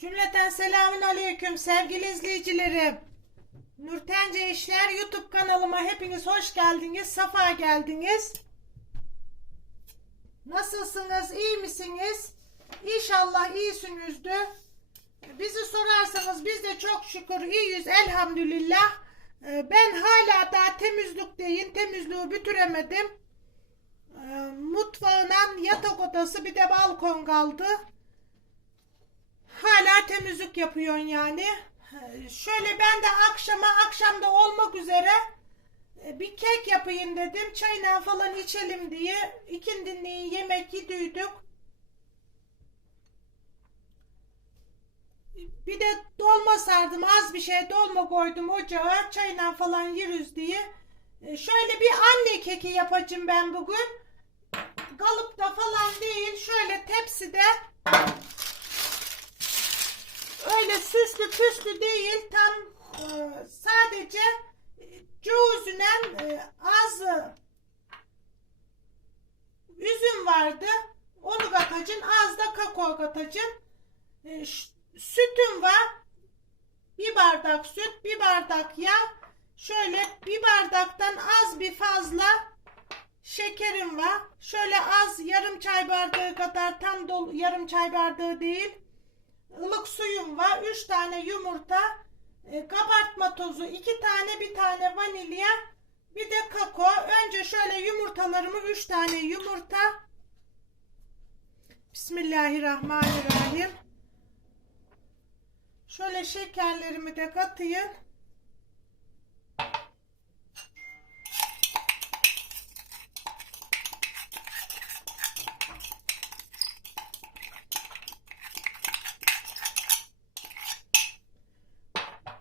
Cümleten selamün aleyküm sevgili izleyicilerim. Nurtence İşler YouTube kanalıma hepiniz hoş geldiniz, safa geldiniz. Nasılsınız, iyi misiniz? İnşallah iyisinizdir. Bizi sorarsanız biz de çok şükür iyiyiz elhamdülillah. Ee, Ben hala daha temizlikteyim, temizliği bitiremedim. Ee, Mutfağından yatak odası bir de balkon kaldı. Hala temizlik yapıyorsun yani. Şöyle ben de akşama akşamda olmak üzere e, bir kek yapayım dedim. Çayla falan içelim diye. İkindinliği yemek yediydik. Bir de dolma sardım. Az bir şey dolma koydum ocağa. Çayla falan yeriz diye. E, Şöyle bir anne keki yapacağım ben bugün. Kalıpta falan değil. Şöyle tepside öyle süslü püslü değil tam e, sadece cüzünen e, az üzüm vardı. Onu katacaksın az da kakao katacaksın E, sütüm var. Bir bardak süt bir bardak yağ. Şöyle bir bardaktan az bir fazla şekerim var. Şöyle az yarım çay bardağı kadar tam dolu yarım çay bardağı değil ılık suyum var. 3 tane yumurta, e, kabartma tozu, 2 tane bir tane vanilya, bir de kakao. Önce şöyle yumurtalarımı 3 tane yumurta. Bismillahirrahmanirrahim. Şöyle şekerlerimi de katayım.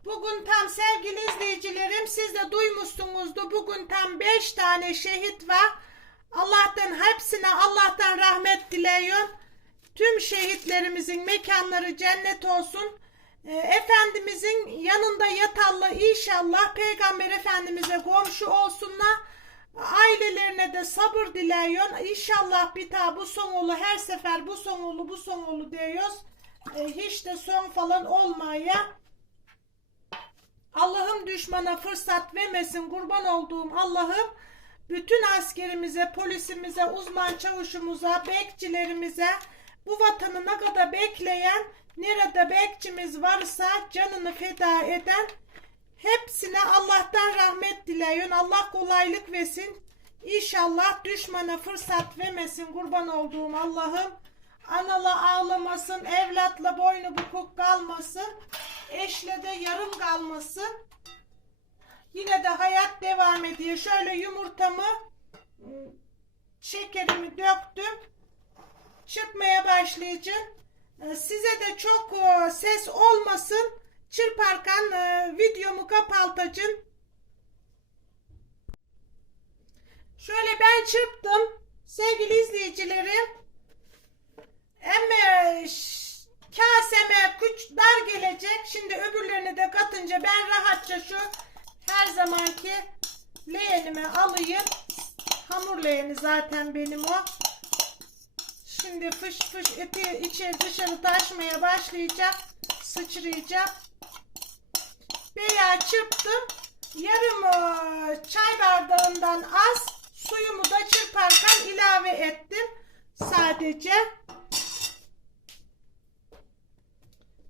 Bugün tam sevgili izleyicilerim siz de duymuşsunuzdur. Bugün tam 5 tane şehit var. Allah'tan hepsine Allah'tan rahmet diliyorum. Tüm şehitlerimizin mekanları cennet olsun. Ee, Efendimizin yanında yatallı inşallah Peygamber Efendimiz'e komşu olsunlar. Ailelerine de sabır diliyorum. İnşallah bir daha bu son olu her sefer bu son olu bu son olu diyoruz. Ee, hiç de son falan olmaya. Düşmana fırsat vermesin kurban olduğum Allah'ım bütün askerimize, polisimize, uzman çavuşumuza, bekçilerimize bu vatanı ne kadar bekleyen, nerede bekçimiz varsa canını feda eden hepsine Allah'tan rahmet dileyin. Allah kolaylık versin. İnşallah düşmana fırsat vermesin kurban olduğum Allah'ım. Anala ağlamasın, evlatla boynu bukuk kalmasın, eşle de yarım kalmasın. Devam ediyor. Şöyle yumurtamı, şekerimi döktüm. Çırpmaya başlayacağım. Ee, Size de çok e, ses olmasın. Çırparken e, videomu kapatacağım. Şöyle ben çırptım. Sevgili izleyicilerim. Ş- kaseme küç dar gelecek. Şimdi öbürlerini de katınca ben rahatça şu her zamanki leğenime alayım. Hamur leğeni zaten benim o. Şimdi fış fış eti içeri dışarı taşmaya başlayacak. Sıçrayacak. Veya çırptım. Yarım e, çay bardağından az suyumu da çırparken ilave ettim. Sadece.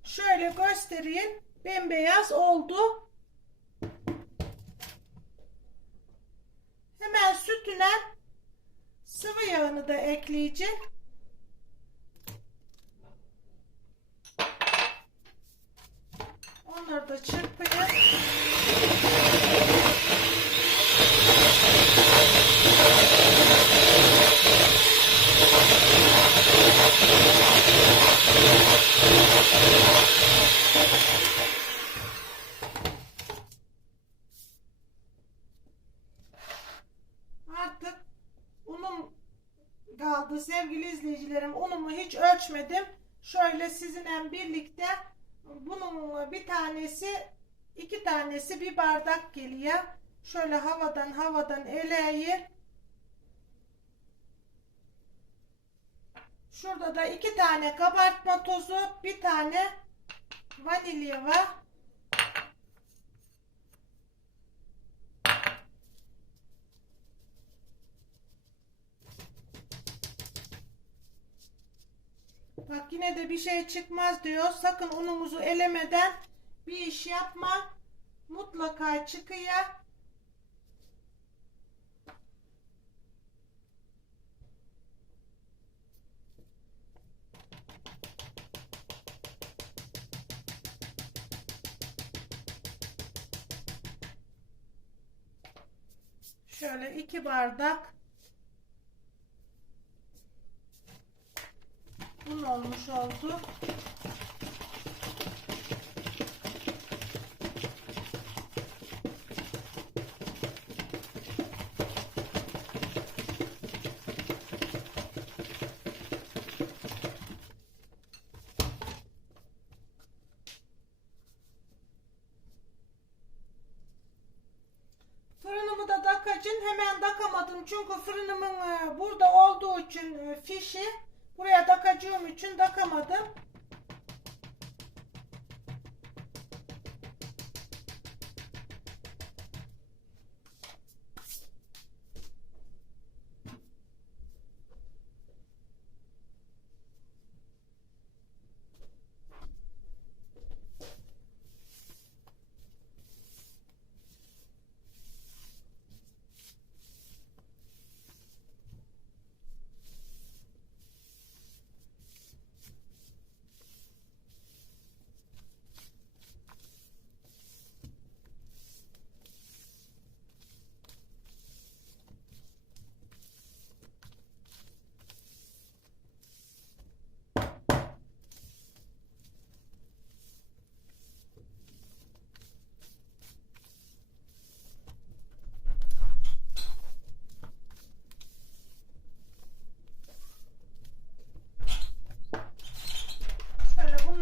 Şöyle göstereyim. Bembeyaz oldu. Sütüne sıvı yağını da ekleyeceğim. Onları da çırpayım. Artık unum kaldı sevgili izleyicilerim. Unumu hiç ölçmedim. Şöyle sizinle birlikte bunun bir tanesi iki tanesi bir bardak geliyor. Şöyle havadan havadan eleği. Şurada da iki tane kabartma tozu, bir tane vanilya var. Bak yine de bir şey çıkmaz diyor. Sakın unumuzu elemeden bir iş yapma. Mutlaka çıkıyor. Şöyle iki bardak un olmuş oldu. Fırınımı da dakacın hemen dakamadım çünkü fırınımın e, burada olduğu için e, fişi için dakamadım.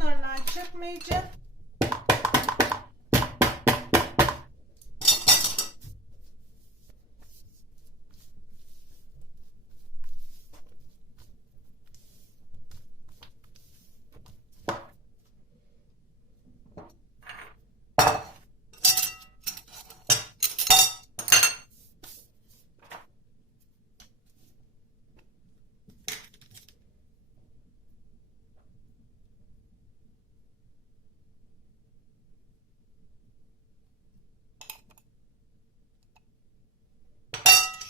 kaşlarını açıp major.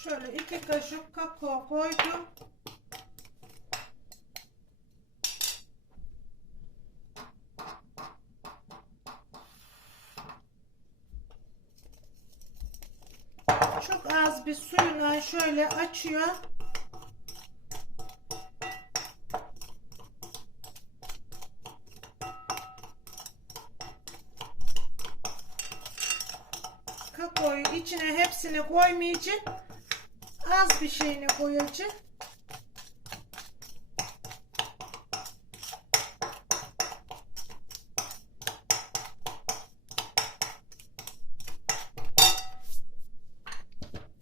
Şöyle iki kaşık kakao koydum. Çok az bir suyuna şöyle açıyor. Kakaoyu içine hepsini koymayacağım. Az bir şeyini koyacağım.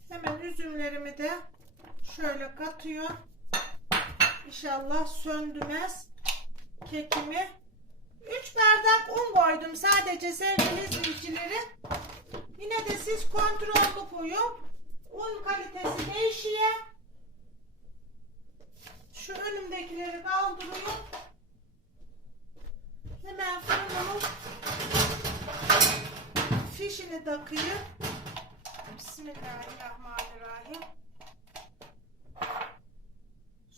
Hemen üzümlerimi de şöyle katıyor. İnşallah söndürmez kekimi. 3 bardak un koydum sadece sevgili izleyicilerim. Yine de siz kontrollü koyun. Un kalitesi değişiyor. Şu önümdekileri kaldırıyorum. Hemen fırınımın fişini takıyor. Bismillahirrahmanirrahim.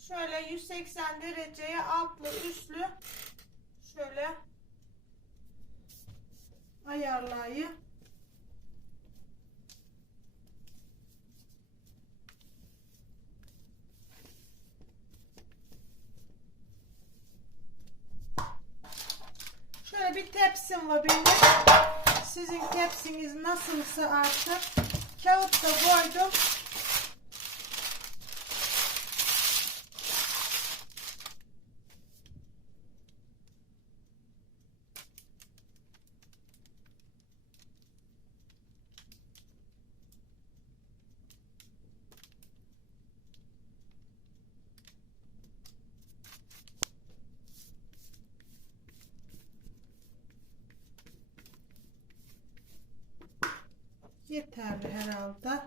Şöyle 180 dereceye altlı üstlü şöyle ayarlayayım. Şöyle bir tepsim var benim. Sizin tepsiniz nasılsa artık. Kağıt da koydum. Yeterli herhalde.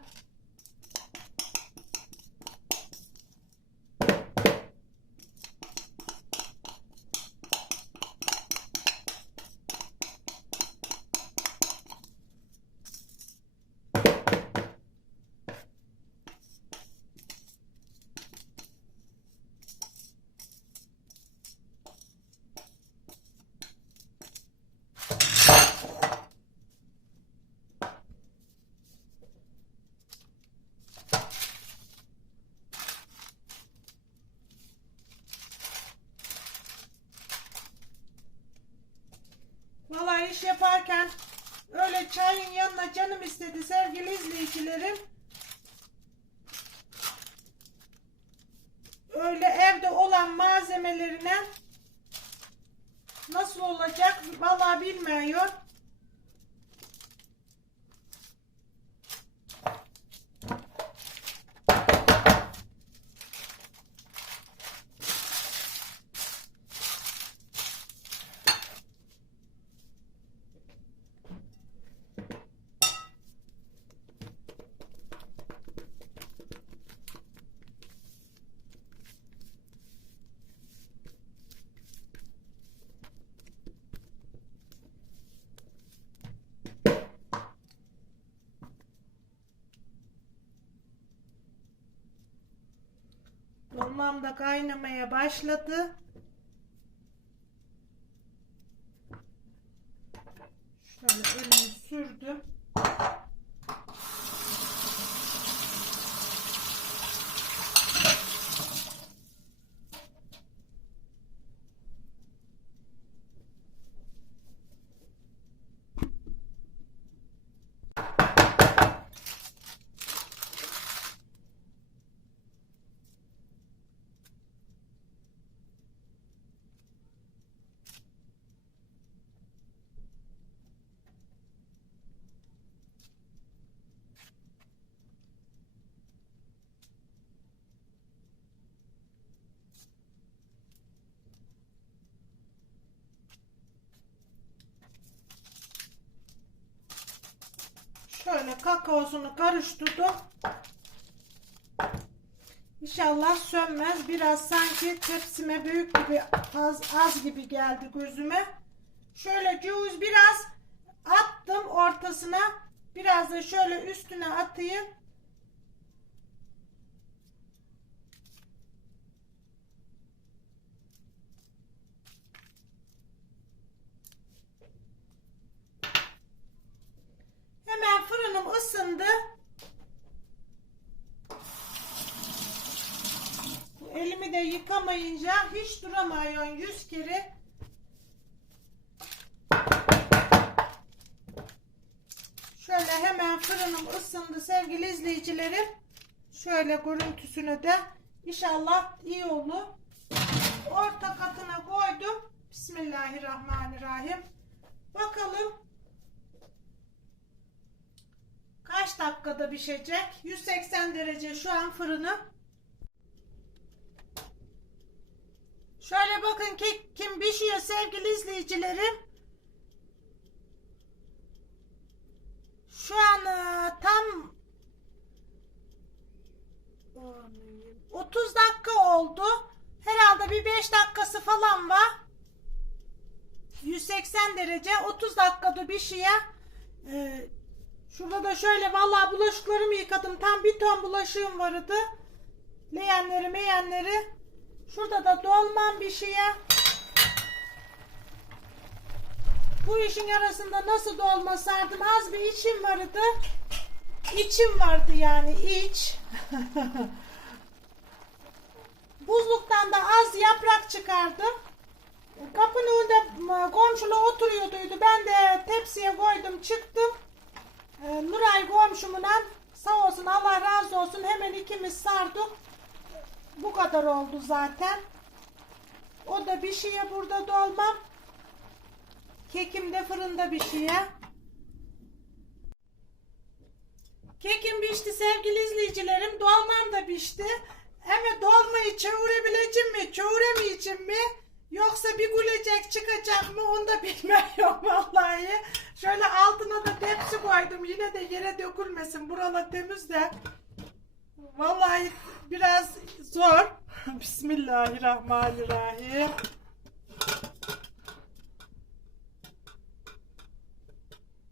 Vallahi iş yaparken öyle çayın yanına canım istedi sevgili izleyicilerim. Öyle evde olan malzemelerine nasıl olacak vallahi bilmiyorum. Dolmam da kaynamaya başladı. Şöyle elimi sürdüm. Şöyle kakaosunu karıştırdım. İnşallah sönmez. Biraz sanki tepsime büyük gibi az, az gibi geldi gözüme. Şöyle ceviz biraz attım ortasına. Biraz da şöyle üstüne atayım. Hemen fırınım ısındı. Elimi de yıkamayınca hiç duramıyorum yüz kere. Şöyle hemen fırınım ısındı sevgili izleyicilerim. Şöyle görüntüsünü de inşallah iyi olur. Orta katına koydum. Bismillahirrahmanirrahim. Bakalım Kaç dakikada pişecek? 180 derece şu an fırını. Şöyle bakın kek kim pişiyor sevgili izleyicilerim. Şu an e, tam 30 dakika oldu. Herhalde bir 5 dakikası falan var. 180 derece 30 dakikada pişiyor. Ee, Şurada da şöyle vallahi bulaşıklarımı yıkadım. Tam bir ton bulaşığım vardı. Leğenleri meyenleri. Şurada da dolmam bir şeye. Bu işin arasında nasıl dolma sardım? Az bir içim vardı. İçim vardı yani iç. Buzluktan da az yaprak çıkardım. Kapının önünde komşulu oturuyorduydu. Ben de tepsiye koydum çıktım. Ee, Nuray komşumla sağ olsun Allah razı olsun hemen ikimiz sardık. Bu kadar oldu zaten. O da bir şeye burada dolmam. Kekim de fırında bir şeye. Kekim pişti sevgili izleyicilerim. Dolmam da pişti. Ama dolmayı çevirebileceğim mi? Çeviremeyeceğim mi? Yoksa bir gülecek çıkacak mı onu da bilmiyorum vallahi. Şöyle altına da tepsi koydum yine de yere dökülmesin. Buralar temiz de. Vallahi biraz zor. Bismillahirrahmanirrahim.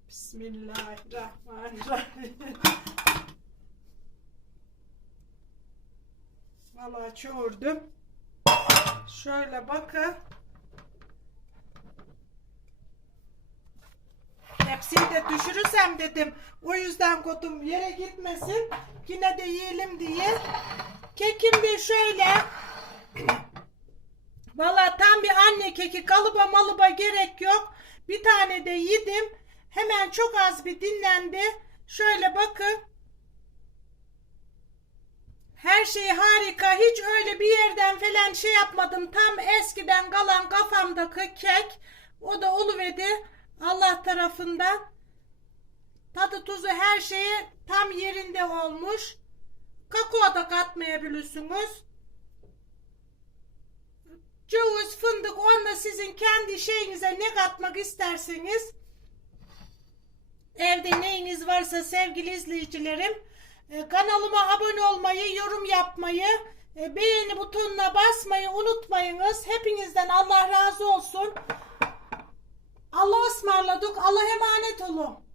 Bismillahirrahmanirrahim. Vallahi çoğurdum. Şöyle bakın. Hepsini de düşürürsem dedim. O yüzden kodum yere gitmesin. Yine de yiyelim diye. Kekim de şöyle. Valla tam bir anne keki kalıba malıba gerek yok. Bir tane de yedim. Hemen çok az bir dinlendi. Şöyle bakın. Her şey harika. Hiç öyle bir yerden falan şey yapmadım. Tam eskiden kalan kafamdaki kek. O da oluverdi. Allah tarafından. Tadı tuzu her şeyi tam yerinde olmuş. Kakao da katmayabilirsiniz. Ceviz, fındık onda sizin kendi şeyinize ne katmak isterseniz evde neyiniz varsa sevgili izleyicilerim e, kanalıma abone olmayı, yorum yapmayı, e, beğeni butonuna basmayı unutmayınız. Hepinizden Allah razı olsun. Allah ısmarladık. Allah emanet olun.